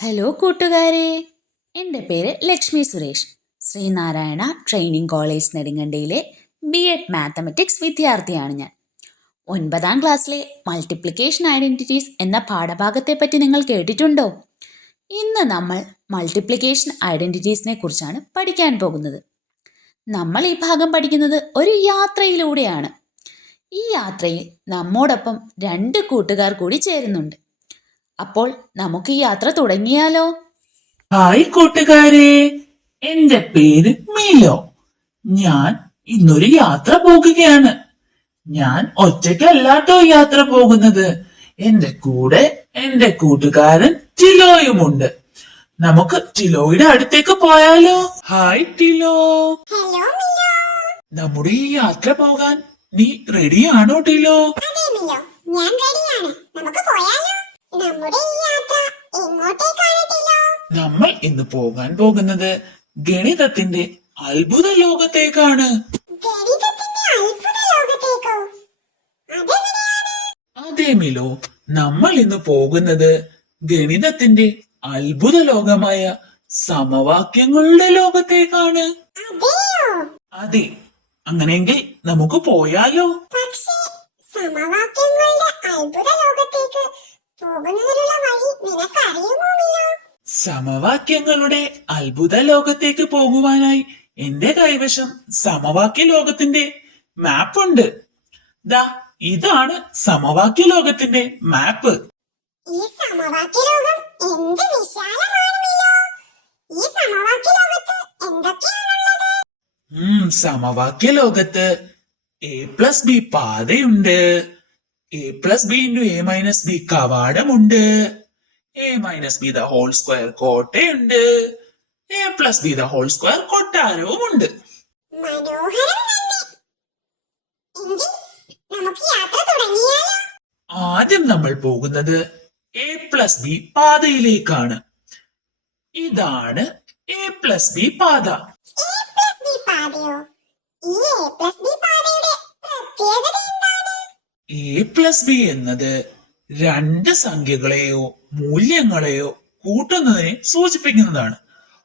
Hello കൂട്ടുകാരെ, എൻ്റെ പേര് ലക്ഷ്മി സുരേഷ്. ശ്രീനാരായണ ട്രെയിനിങ് കോളേജ് നെടുങ്കണ്ടയിലെ BEd മാത്തമെറ്റിക്സ് വിദ്യാർത്ഥിയാണ് ഞാൻ. 9ാം ക്ലാസ്സിലെ മൾട്ടിപ്ലിക്കേഷൻ ഐഡൻറ്റിറ്റീസ് എന്ന പാഠഭാഗത്തെപ്പറ്റി നിങ്ങൾ കേട്ടിട്ടുണ്ടോ? ഇന്ന് നമ്മൾ മൾട്ടിപ്ലിക്കേഷൻ ഐഡൻറ്റിറ്റീസിനെ കുറിച്ചാണ് പഠിക്കാൻ പോകുന്നത്. നമ്മൾ ഈ ഭാഗം പഠിക്കുന്നത് ഒരു യാത്രയിലൂടെയാണ്. ഈ യാത്രയിൽ നമ്മോടൊപ്പം 2 കൂട്ടുകാർ കൂടി ചേരുന്നുണ്ട്. അപ്പോൾ നമുക്ക് ഈ യാത്ര തുടങ്ങിയാലോ? ഹായ് കൂട്ടുകാരെ, എന്റെ പേര് മീലോ. ഞാൻ ഇന്നൊരു യാത്ര പോകുകയാണ്. ഞാൻ ഒറ്റയ്ക്കല്ലാട്ടോ യാത്ര പോകുന്നത്. എന്റെ കൂടെ എന്റെ കൂട്ടുകാരൻ ടിലോയുമുണ്ട്. നമുക്ക് ടിലോയുടെ അടുത്തേക്ക് പോയാലോ? Hi Tilo. Hello Milo. നമ്മുടെ ഈ യാത്ര പോകാൻ നീ റെഡിയാണോ ടിലോ? അതെ മിലോ, ഞാൻ റെഡിയാണ്. നമുക്ക് പോയാലോ? നമ്മുടെ ഈ യാത്ര എങ്ങോട്ടേക്കാണ് ടിലോ? നമ്മൾ ഇന്ന് പോകാൻ പോകുന്നത് ഗണിതത്തിന്റെ അത്ഭുത ലോകത്തേക്കാണ്. ഗണിതത്തിന്റെ അത്ഭുത ലോകത്തേക്കോ? അതെവിടെയാണ്? അതെ മിലോ, നമ്മൾ ഇന്ന് പോകുന്നത് ഗണിതത്തിന്റെ അത്ഭുത ലോകമായ സമവാക്യങ്ങളുടെ ലോകത്തേക്കാണ്. അതെയോ? അതെ, അങ്ങനെയെങ്കിൽ നമുക്ക് പോയാലോ? പക്ഷേ സമവാക്യങ്ങളുടെ അത്ഭുത ലോകത്തേക്ക് പോകുന്നതിനുള്ള വഴി നിനക്കറിയുമോ മിലോ? സമവാക്യങ്ങളുടെ അത്ഭുത ലോകത്തേക്ക് പോകുവാനായി എന്റെ കൈവശം സമവാക്യ ലോകത്തിന്റെ മാപ്പ് ഉണ്ട്. ദാ ഇതാണ് സമവാക്യ ലോകത്തിന്റെ മാപ്പ്. ഈ സമവാക്യ ലോകം എന്ത് വിശാലമാണ് മിലോ. ഈ സമവാക്യ ലോകത്ത് എന്തൊക്കെയാണുള്ളത്? സമവാക്യ ലോകത്ത് a+b പാതയുണ്ട്, a+b*(a-b) കവാടമുണ്ട്, a-b² കോട്ടയുണ്ട്, a+b² കൊട്ടാരവുമുണ്ട്. മനോഹരം തന്നെ. എങ്കിൽ നമുക്ക് യാത്ര തുടങ്ങിയാലോ? ആദ്യം നമ്മൾ പോകുന്നത് a+b പാതയിലേക്കാണ്. ഇതാണ് a+b പാത. A+b പാതയോ? ഈ A+b പാതയുടെ പ്രത്യേകത എന്താണ്? a+b എന്നത് 2 സംഖ്യകളെയോ മൂല്യങ്ങളെയോ കൂട്ടുന്നതിനെ സൂചിപ്പിക്കുന്നതാണ്.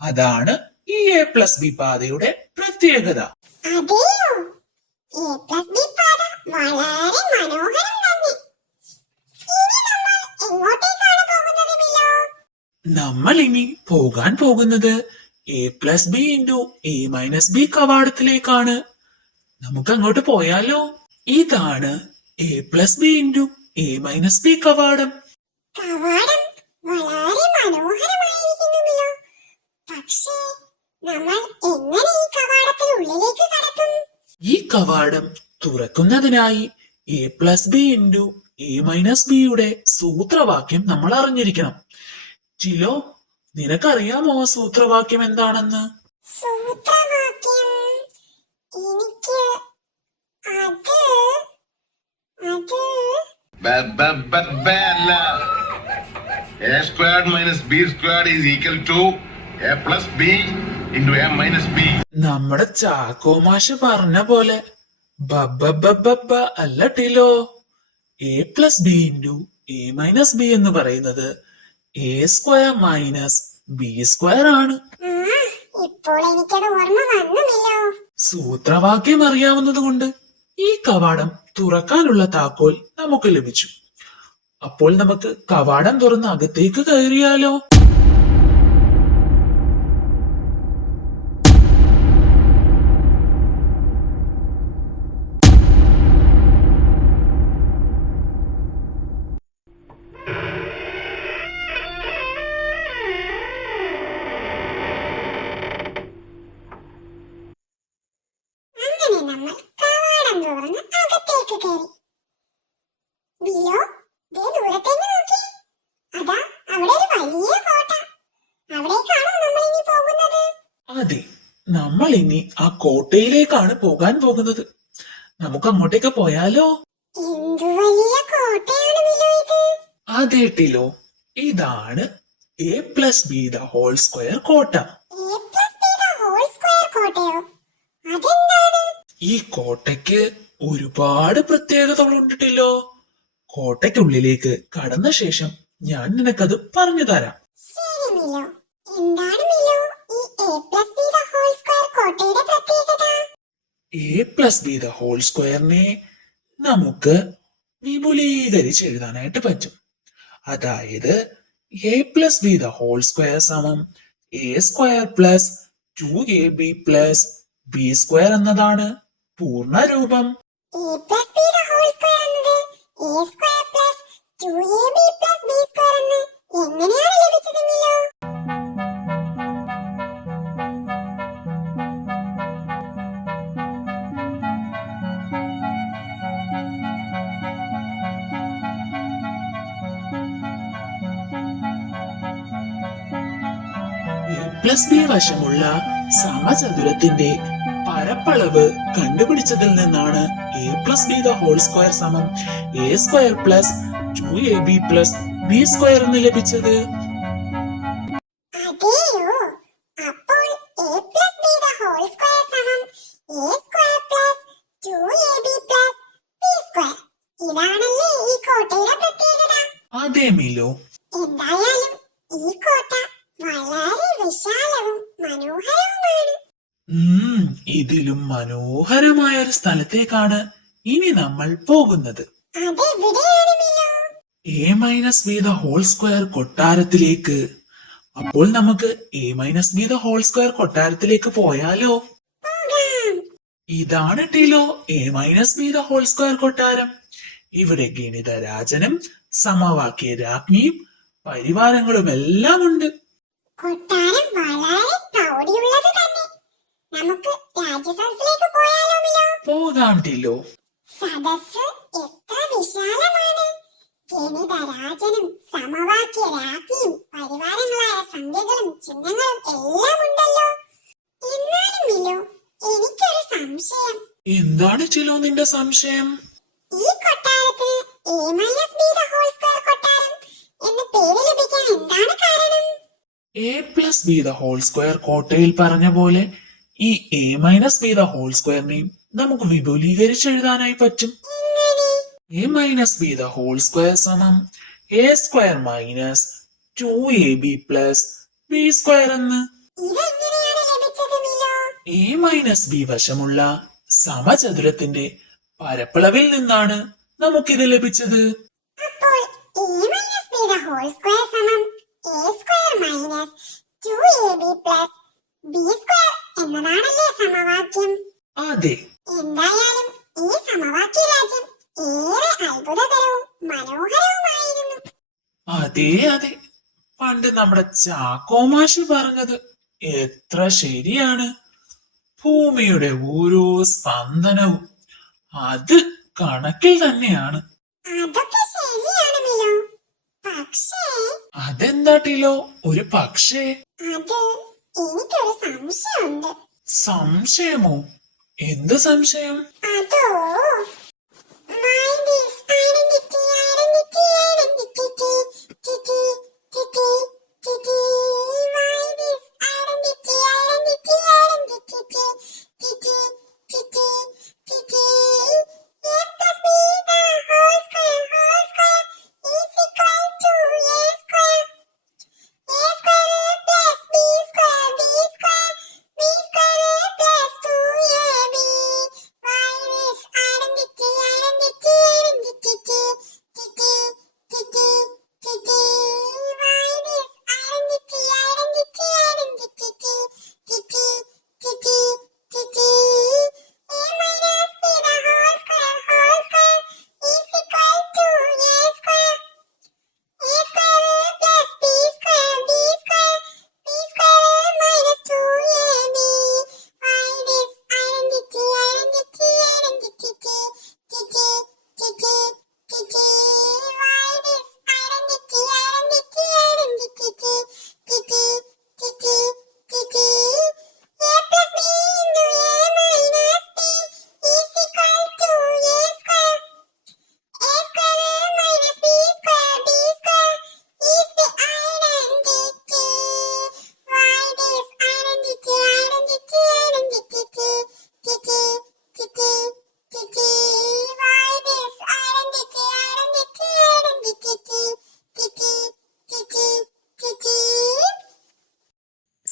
അതാണ് ഈ a+b പാതയുടെ പ്രത്യേകത. അതെയോ? A+b പാത വളരെ മനോഹരം തന്നെ. ഇനി നമ്മൾ എങ്ങോട്ടേക്കാണ് പോകുന്നത് മിലോ? നമ്മൾ ഇനി പോകാൻ പോകുന്നത് a+b*(a-b) കവാടത്തിലേക്കാണ്. നമുക്ക് അങ്ങോട്ട് പോയാലോ? ഇതാണ് a+b*(a-b) കവാടം. കവാടം വളരെ മനോഹരമായിരിക്കുന്നു മിലോ. പക്ഷേ നമ്മൾ എങ്ങനെ ഈ കവാടത്തിനുള്ളിലേക്ക് കടക്കും? ഈ കവാടം തുറക്കുന്നതിനായി a+b*(a-b)യുടെ സൂത്രവാക്യം നമ്മൾ അറിഞ്ഞിരിക്കണം. ചിലോ, നിനക്കറിയാമോ ആ സൂത്രവാക്യം എന്താണെന്ന്? സൂത്രവാക്യം എനിക്ക് അല്ല. a² - b² is equal to a+b into a-b. നമ്മുടെ ചാക്കോ മാഷ് പറഞ്ഞ പോലെ ബബ്ബബ്ബബ്ബ അല്ല ടിലോ. a+b*(a-b) എന്ന് പറയുന്നത് a² - b² ആണ്. ഇപ്പോൾ എനിക്കത് ഓർമ്മ വന്നുമില്ലോ. സൂത്രവാക്യം അറിയാവുന്നത് കൊണ്ട് ഈ കവാടം തുറക്കാനുള്ള താക്കോൽ നമുക്ക് ലഭിച്ചു. അപ്പോൾ നമുക്ക് കവാടം തുറന്ന് അകത്തേക്ക് കയറിയാലോ? അങ്ങനെ നമ്മൾ കവാടം തുറന്ന് അകത്തേക്ക് കയറി. മിലോ, ദേ ദൂരത്തേക്ക് നോക്കി. അതാ അവിടെ ഒരു വലിയ കോട്ട. അവിടേക്കാണോ നമ്മൾ ഇനി പോകുന്നത്? അതെ, നമ്മൾ ഇനി ആ കോട്ടയിലേക്കാണ് പോകാൻ പോകുന്നത്. നമുക്ക് അങ്ങോട്ടേക്ക് പോയാലോ? എന്തു വലിയ കോട്ടയാണ് മിലോ ഇത്. അതെ ടിലോ, ഇതാണ് a+b² കോട്ട. A+b² കോട്ടയോ? അതെന്താണ്? ഈ കോട്ടയ്ക്ക് ഒരുപാട് പ്രത്യേകതകളുണ്ട് ടിലോ. കോട്ടയ്ക്കുള്ളിലേക്ക് കടന്ന ശേഷം ഞാൻ നിനക്കത് പറഞ്ഞു തരാം. ശരി മിലോ. എന്താണ് മിലോ ഈ a plus b the whole square കോട്ടയുടെ പ്രത്യേകത? A plus B the whole സ്ക്വയറിനെ നമുക്ക് വിപുലീകരിച്ച് എഴുതാനായിട്ട് പറ്റും. അതായത് A plus B the whole square സമം A square plus 2ab plus B square എന്നതാണ് പൂർണ്ണ രൂപം. a plus b the whole square എന്നത് a square plus 2ab plus b square എന്ന് എങ്ങനെയാണ് ലഭിച്ചത് മിലോ? എ പ്ലസ് ബി വശമുള്ള സമചതുരത്തിന്റെ പരപ്പളവ് കണ്ടുപിടിച്ചതിൽ നിന്നാണ് A plus B the whole square സമം A square plus 2ab plus B square എന്ന് ലഭിച്ചത്. അതെയോ? അപ്പോൾ a plus b the whole square സമം a square plus 2ab plus b square. ഇതാണല്ലേ ഈ കോട്ടയുടെ പ്രത്യേകത. അതെ മിലോ. എന്തായാലും ഈ കോട്ട വളരെ വിശാലവും മനോഹരവുമാണ്. ഇതിലും മനോഹരമായ ഒരു സ്ഥലത്തേക്കാണ് ഇനി നമ്മൾ പോകുന്നത്. അതെവിടെയാണ് Milo? A minus B the whole square കൊട്ടാരത്തിലേക്ക്. അപ്പോൾ നമുക്ക് A minus B the whole square കൊട്ടാരത്തിലേക്ക് പോയാലോ? പോകാം. ഇതാണ് Tilo A minus B the whole square കൊട്ടാരം. ഇവിടെ ഗണിത രാജനും സമവാക്യ രാജ്ഞിയും പരിവാരങ്ങളും എല്ലാം ഉണ്ട്. കൊട്ടാരം വളരെ പ്രൗഢിയുള്ളത് തന്നെ. നമുക്ക് രാജസദസ്സിലേക്ക് പോയാലോ മിലോ? പോകാം ടിലോ. സദസ്സ് എത്ര വിശാലമാണ്. ഗണിതരാജനും സമവാക്യ രാജ്ഞിയും പരിവാരങ്ങളായ സംഖ്യകളും ചിഹ്നങ്ങളും എല്ലാം ഉണ്ടല്ലോ. എന്നാലും മിലോ, എനിക്കൊരു സംശയം. എന്താണ് ടിലോ നിന്റെ സംശയം? ഈ കൊട്ടാരത്തിന് a minus b the whole square കൊട്ടാരം എന്ന പേര് ലഭിക്കാൻ എന്താണ് കാരണം? A plus B the whole square കോട്ടയിൽ പറഞ്ഞ പോലെ ഈ A minus B the whole സ്ക്വയറിനെയും നമുക്ക് വിപുലീകരിച്ച് എഴുതാനായി പറ്റും. എങ്ങനെ? A minus B the whole square സമം A square minus 2ab plus B square എന്ന്. ഇതെങ്ങനെയാണ് ലഭിച്ചത് മിലോ? എ മൈനസ് ബി വശമുള്ള സമചതുരത്തിന്റെ പരപ്പളവിൽ നിന്നാണ് നമുക്കിത് ലഭിച്ചത്. അപ്പോൾ a minus b the whole square സമം a square minus 2ab plus b square എന്നതാണല്ലേ സമവാക്യം. അതെ. എന്തായാലും ഈ സമവാക്യ രാജ്യം ഏറെ അത്ഭുതകരവും മനോഹരവുമായിരുന്നു. അതെ അതെ, പണ്ട് നമ്മുടെ ചാക്കോമാഷ് പറഞ്ഞത് എത്ര ശരിയാണ്. ഭൂമിയുടെ ഓരോ സ്പന്ദനവും അത് കണക്കിൽ തന്നെയാണ്. അതൊക്കെ ശരിയാണ് മിലോ. പക്ഷേ അതെന്താ ടിലോ ഒരു പക്ഷേ? അത് എനിക്കൊരു സംശയമുണ്ട്. സംശയമോ? എന്ത് സംശയം? അതോ, why this identity, identity, identity, titi, titi, titi, why this identity, identity, identity, titi, titi, titi, a plus b the whole square is equal to a square plus b square, b square, b square plus 2ab. Why this identity,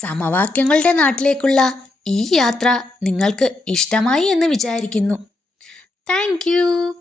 സമവാക്യങ്ങളുടെ നാട്ടിലേക്കുള്ള ഈ യാത്ര നിങ്ങൾക്ക് ഇഷ്ടമായി എന്ന് വിചാരിക്കുന്നു. Thank you.